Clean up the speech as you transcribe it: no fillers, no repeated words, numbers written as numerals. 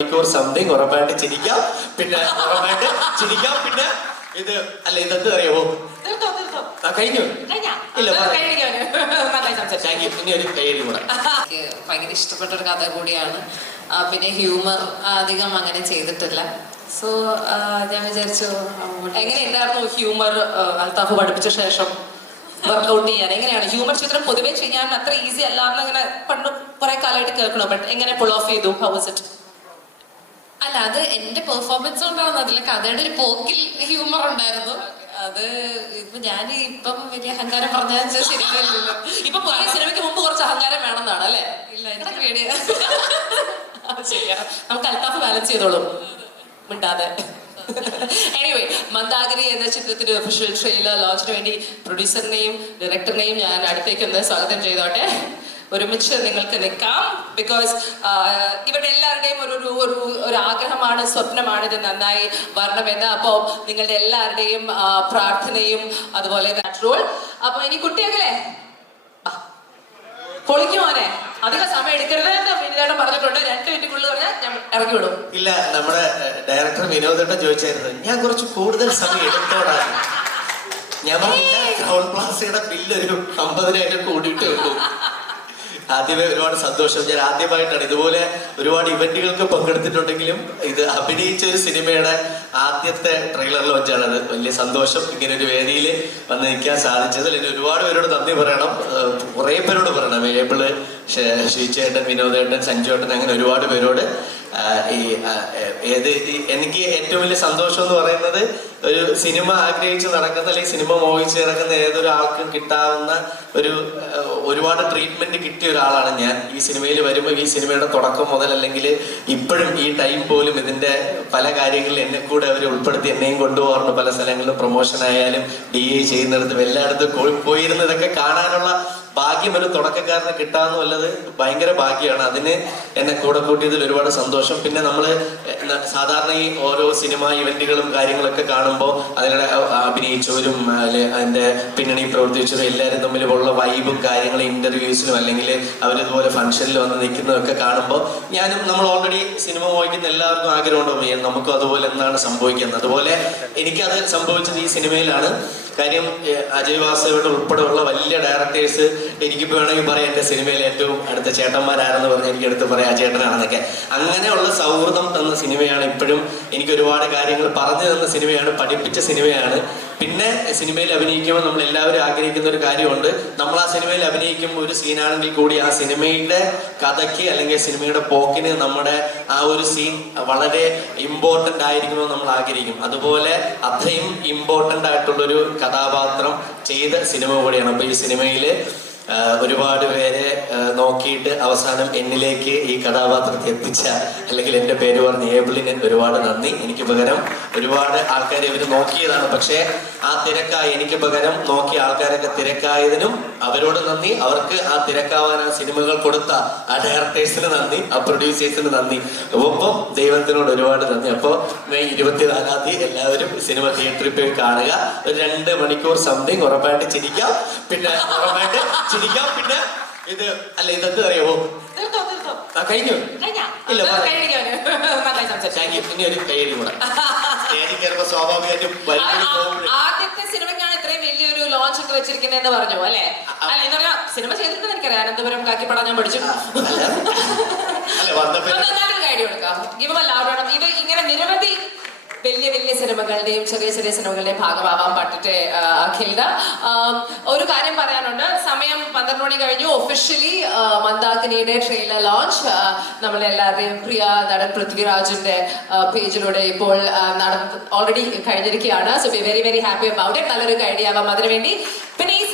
മണിക്കൂർ സംതിങ് ഉറപ്പായിട്ട് ചിരിക്കാം, പിന്നെ ഉറപ്പായിട്ട് ചിരിക്കാം. പിന്നെ ഇത് അല്ല ഇതെന്ത് അറിയാമോ? കഴിഞ്ഞു ഇല്ല ഇനി ഒരു കൈയടി കൂടെ. ഭയങ്കര ഇഷ്ടപ്പെട്ട ഒരു കഥ കൂടിയാണ്. പിന്നെ ഹ്യൂമർ അധികം അങ്ങനെ ചെയ്തിട്ടില്ല. സോ ഞാൻ വിചാരിച്ചു എങ്ങനെ ഉണ്ടായിരുന്നു ഹ്യൂമർ അൽത്താഫ് പഠിപ്പിച്ച ശേഷം വർക്ക്ഔട്ട് ചെയ്യാൻ? എങ്ങനെയാണ് ഹ്യൂമർ ചിത്രം പൊതുവെ ചെയ്യാൻ അത്ര ഈസി അല്ല എന്ന് ഇങ്ങനെ പണ്ട് കുറെ കാലമായിട്ട് കേൾക്കണം. ബട്ട് എങ്ങനെ പുൾ ഓഫ് ചെയ്തു? How was it? അല്ല, അത് എന്റെ പെർഫോമൻസ് കൊണ്ടാണ്. അതിൽ കഥയുടെ ഒരു പോക്കിൽ ഹ്യൂമർ ഉണ്ടായിരുന്നു. അത് ഇപ്പൊ ഞാൻ ഇപ്പം വലിയ അഹങ്കാരം പറഞ്ഞാൽ ശരിയാവില്ലല്ലോ. ഇപ്പൊ പുതിയ സിനിമയ്ക്ക് മുമ്പ് കുറച്ച് അഹങ്കാരം വേണമെന്നാണ് അല്ലേ? ഇല്ല, എനിക്ക് പേടിയാ. ശരിയാ, നമുക്ക് അൽത്താഫ് ബാലൻസ് ചെയ്തോളും മിണ്ടാതെ. എനിവേ, മന്ദാകിനി എന്ന ചിത്രത്തിന്റെ ഒഫീഷ്യൽ ട്രെയിലർ ലോഞ്ചിന് വേണ്ടി പ്രൊഡ്യൂസറിനെയും ഡയറക്ടറിനെയും ഞാൻ അടുത്തേക്ക് ഒന്ന് സ്വാഗതം ചെയ്തോട്ടെ. ഒരുമിച്ച് നിങ്ങൾക്ക് നിൽക്കാം. ബിക്കോസ് ഇവരുടെ എല്ലാവരുടെയും ഒരു ആഗ്രഹമാണ്, സ്വപ്നമാണ് ഇത് നന്നായി വരണമെന്ന്. അപ്പോൾ നിങ്ങളുടെ എല്ലാവരുടെയും പ്രാർത്ഥനയും അതുപോലെ റോൾ. അപ്പൊ ഇനി കുട്ടിയൊക്കെ പൊളിക്കുമോനെ, അധികം സമയം എടുക്കരുത് എന്ന് വിനോദേട്ടൻ പറഞ്ഞിട്ടുണ്ട്. 2 മിനിറ്റുള്ളിൽ പറഞ്ഞാൽ ഞാൻ ഇറക്കി വിടും. ഇല്ല, നമ്മുടെ ഡയറക്ടർ വിനോദേട്ടൻ ചോദിച്ചായിരുന്നു ഞാൻ കുറച്ച് കൂടുതൽ സമയം എടുത്തോടാണ്. ഞാൻ പറഞ്ഞില്ല, ക്രൗൺ പ്ലാസയുടെ ബില്ല് ഒരു 50,000 കൂടിയിട്ടേ ഉള്ളൂ. ആദ്യമേ ഒരുപാട് സന്തോഷം. ഞാൻ ആദ്യമായിട്ടാണ് ഇതുപോലെ ഒരുപാട് ഇവന്റുകൾക്ക് പങ്കെടുത്തിട്ടുണ്ടെങ്കിലും ഇത് അഭിനയിച്ച ഒരു സിനിമയുടെ ആദ്യത്തെ ട്രെയിലർ ലോഞ്ചാണത്. വലിയ സന്തോഷം ഇങ്ങനെ ഒരു വേദിയിൽ വന്ന് നിൽക്കാൻ സാധിച്ചതിൽ. എനിക്ക് ഒരുപാട് പേരോട് നന്ദി പറയണം, കുറേ പേരോട് പറയണം. ഏബിള്, ശ്രീചേട്ടൻ, വിനോദേട്ടൻ, സഞ്ജുവേട്ടൻ, അങ്ങനെ ഒരുപാട് പേരോട്. എനിക്ക് ഏറ്റവും വലിയ സന്തോഷം എന്ന് പറയുന്നത് ഒരു സിനിമ ആഗ്രഹിച്ച് നടക്കുന്ന അല്ലെങ്കിൽ സിനിമ മോഹിച്ച് നടക്കുന്ന ഏതൊരു ആൾക്കും കിട്ടാവുന്ന ഒരുപാട് ട്രീറ്റ്മെന്റ് കിട്ടിയ ഒരാളാണ് ഞാൻ. ഈ സിനിമയിൽ വരുമ്പോൾ ഈ സിനിമയുടെ തുടക്കം മുതൽ അല്ലെങ്കിൽ ഇപ്പോഴും ഈ ടൈം പോലും ഇതിന്റെ പല കാര്യങ്ങളിൽ എന്നെ കൂടെ അവർ ഉൾപ്പെടുത്തി എന്നെയും കൊണ്ടുപോകാറുണ്ട്. പല സ്ഥലങ്ങളിലും പ്രൊമോഷൻ ആയാലും DA ചെയ്യുന്നിടത്തും എല്ലായിടത്തും പോയിരുന്ന് ഇതൊക്കെ കാണാനുള്ള ഭാഗ്യം ഒരു തുടക്കക്കാരന് കിട്ടാന്നുള്ളത് ഭയങ്കര ഭാഗ്യമാണ്. അതിന് എന്നെ കൂടെ കൂട്ടിയതിൽ ഒരുപാട് സന്തോഷം. പിന്നെ നമ്മള് സാധാരണ ഈ ഓരോ സിനിമ ഇവന്റുകളും കാര്യങ്ങളൊക്കെ കാണുമ്പോൾ അതിലൂടെ അഭിനയിച്ചവരും അതിന്റെ പിന്നണി പ്രവർത്തിച്ചവരും എല്ലാവരും തമ്മിലുള്ള വൈബും കാര്യങ്ങളും ഇന്റർവ്യൂസിലും അല്ലെങ്കിൽ അവരിതുപോലെ ഫംഗ്ഷനിൽ വന്ന് നിൽക്കുന്നതൊക്കെ കാണുമ്പോൾ നമ്മൾ ഓൾറെഡി സിനിമ മോഹിക്കുന്ന എല്ലാവർക്കും ആഗ്രഹമുണ്ടോ നമുക്കും അതുപോലെ എന്താണ് സംഭവിക്കുന്നത്. അതുപോലെ എനിക്കത് സംഭവിച്ചത് ഈ സിനിമയിലാണ്. കാര്യം അജയ് വാസവയുടെ ഉൾപ്പെടെയുള്ള വലിയ ഡയറക്ടേഴ്സ് എനിക്കിപ്പോൾ വേണമെങ്കിൽ പറയാം എൻ്റെ സിനിമയിൽ ഏറ്റവും അടുത്ത ചേട്ടന്മാരാരെന്ന് പറഞ്ഞ് എനിക്ക് എടുത്ത് പറയാം ചേട്ടനാണെന്നൊക്കെ. അങ്ങനെയുള്ള സൗഹൃദം തന്ന സിനിമയാണ്. ഇപ്പോഴും എനിക്ക് ഒരുപാട് കാര്യങ്ങൾ പറഞ്ഞു തന്ന സിനിമയാണ്, പഠിപ്പിച്ച സിനിമയാണ്. പിന്നെ സിനിമയിൽ അഭിനയിക്കുമ്പോൾ നമ്മൾ എല്ലാവരും ആഗ്രഹിക്കുന്ന ഒരു കാര്യമുണ്ട്. നമ്മൾ ആ സിനിമയിൽ അഭിനയിക്കുമ്പോൾ ഒരു സീനാണെങ്കിൽ കൂടി ആ സിനിമയുടെ കഥയ്ക്ക് അല്ലെങ്കിൽ സിനിമയുടെ പോക്കിന് നമ്മുടെ ആ ഒരു സീൻ വളരെ ഇമ്പോർട്ടൻ്റ് ആയിരിക്കുമെന്ന് നമ്മൾ ആഗ്രഹിക്കും. അതുപോലെ അത്രയും ഇമ്പോർട്ടൻ്റ് ആയിട്ടുള്ളൊരു കഥാപാത്രം ചെയ്ത സിനിമ കൂടിയാണ്. അപ്പോൾ ഈ സിനിമയിൽ ഒരുപാട് പേരെ നോക്കിയിട്ട് അവസാനം എന്നിലേക്ക് ഈ കഥാപാത്രത്തെ എത്തിച്ച അല്ലെങ്കിൽ എൻ്റെ പേര് പറഞ്ഞ ഏബിളിന് ഒരുപാട് നന്ദി. എനിക്ക് പകരം ഒരുപാട് ആൾക്കാരെ ഇവർ നോക്കിയതാണ്. പക്ഷേ ആ തിരക്കായി എനിക്ക് പകരം നോക്കിയ ആൾക്കാരൊക്കെ തിരക്കായതിനും അവരോട് നന്ദി. അവർക്ക് ആ തിരക്കാവാൻ ആ സിനിമകൾ കൊടുത്ത ആ ഡയറക്ടേഴ്സിന് നന്ദി, ആ പ്രൊഡ്യൂസേഴ്സിന് നന്ദി. ഒപ്പം ദൈവത്തിനോട് ഒരുപാട് നന്ദി. അപ്പോൾ മെയ് 24-ാം തീയതി എല്ലാവരും സിനിമ തിയേറ്ററിൽ പോയി കാണുക. ഒരു 2 മണിക്കൂർ സംതിങ് ഉറപ്പായിട്ട് ചിരിക്കാം, പിന്നെ ഉറപ്പായിട്ട് ചിരിക്കാം. പിന്നെ ഇത് അല്ല ഇതെന്ത് അറിയാമോ? കഴിഞ്ഞു ഇല്ല ഇനി ഒരു കൈയടി കൂടെ. സ്വാഭാവികമായിട്ടും ആദ്യത്തെ സിനിമയ്ക്കാണ് ഇത്രയും വലിയൊരു ലോഞ്ച് ഒക്കെ വെച്ചിരിക്കുന്നതെന്ന് പറഞ്ഞു അല്ലെ? അല്ല എന്ന് പറഞ്ഞാൽ സിനിമ ചെയ്തിട്ട് എനിക്കറിയാം. അനന്തപുരം കാക്കിപ്പട ഞാൻ പഠിച്ചു. കാര്യം എടുക്കാം. ഇത് ഇങ്ങനെ നിരവധി വലിയ സിനിമകളുടെയും ചെറിയ സിനിമകളുടെയും ഭാഗമാവാൻ പറ്റിട്ട് അഖിലിന് ഒരു കാര്യം പറയാനുണ്ട്. സമയം 12 മണി കഴിഞ്ഞു. ഒഫീഷ്യലി മന്ദാകിനിയുടെ ട്രെയിലർ ലോഞ്ച് നമ്മളെല്ലാവരുടെയും പ്രിയ നടൻ പൃഥ്വിരാജിന്റെ പേജിലൂടെ ഇപ്പോൾ ഓൾറെഡി കഴിഞ്ഞിരിക്കുകയാണ്. So be very happy about it. നല്ലൊരു ഐഡിയ ആവാം അതിനുവേണ്ടി. പിന്നെ ഈ